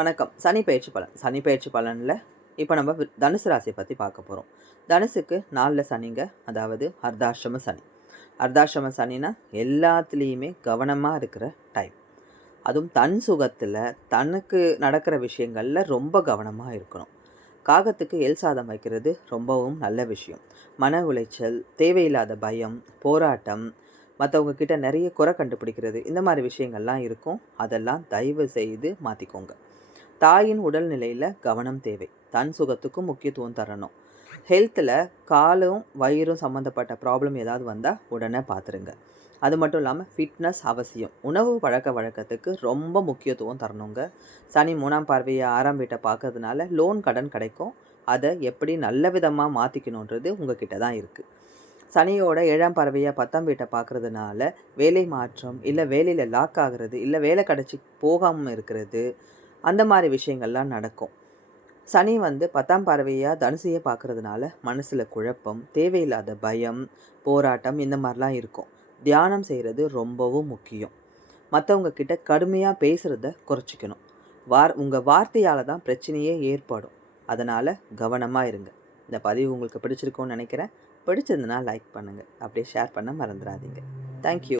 வணக்கம். சனி பயிற்சி பலன். சனி பயிற்சி பலனில் இப்போ நம்ம தனுசு ராசியை பற்றி பார்க்க போகிறோம். தனுசுக்கு 4 சனிங்க, அதாவது அர்த்தாஷ்டம சனி. அர்த்தாஷ்டம சனினா எல்லாத்துலேயுமே கவனமாக இருக்கிற டைம். அதுவும் தன் சுகத்தில் தனக்கு நடக்கிற விஷயங்களில் ரொம்ப கவனமாக இருக்கணும். காகத்துக்கு எல் சாதம் வைக்கிறது ரொம்பவும் நல்ல விஷயம். மன உளைச்சல், தேவையில்லாத பயம், போராட்டம், மற்றவங்க கிட்ட நிறைய குறை கண்டுபிடிக்கிறது, இந்த மாதிரி விஷயங்கள்லாம் இருக்கும். அதெல்லாம் தயவு செய்து மாற்றிக்கோங்க. தாயின் உடல்நிலையில் கவனம் தேவை. தன் சுகத்துக்கும் முக்கியத்துவம் தரணும். ஹெல்த்தில் காலும் வயிறும் சம்மந்தப்பட்ட ப்ராப்ளம் ஏதாவது வந்தால் உடனே பார்த்துருங்க. அது மட்டும் இல்லாமல் ஃபிட்னஸ் அவசியம். உணவு பழக்க வழக்கத்துக்கு ரொம்ப முக்கியத்துவம் தரணுங்க. சனி 3ஆம் பார்வையை 6ஆம் வீட்டை பார்க்கறதுனால லோன் கடன் கிடைக்கும். அதை எப்படி நல்ல விதமாக மாற்றிக்கணுன்றது உங்ககிட்ட தான் இருக்குது. சனியோட 7ஆம் பார்வையாக 10ஆம் வீட்டை பார்க்குறதுனால வேலை மாற்றம், இல்லை வேலையில் லாக் ஆகிறது, இல்லை வேலை கிடச்சி போகாமல் இருக்கிறது, அந்த மாதிரி விஷயங்கள்லாம் நடக்கும். சனி 10ஆம் பார்வையாக தனுசையை பார்க்குறதுனால மனசில் குழப்பம், தேவையில்லாத பயம், போராட்டம், இந்த மாதிரிலாம் இருக்கும். தியானம் செய்கிறது ரொம்பவும் முக்கியம். மற்றவங்க கிட்ட கடுமையாக பேசுகிறத குறைச்சிக்கணும். உங்கள் வார்த்தையால் தான் பிரச்சனையே ஏற்படும். அதனால் கவனமாக இருங்க. இந்த பதிவு உங்களுக்கு பிடிச்சிருக்கும்னு நினைக்கிறேன். பிடிச்சிருந்தனா லைக் பண்ணுங்கள். அப்படியே ஷேர் பண்ண மறந்துடாதீங்க. தேங்க்யூ.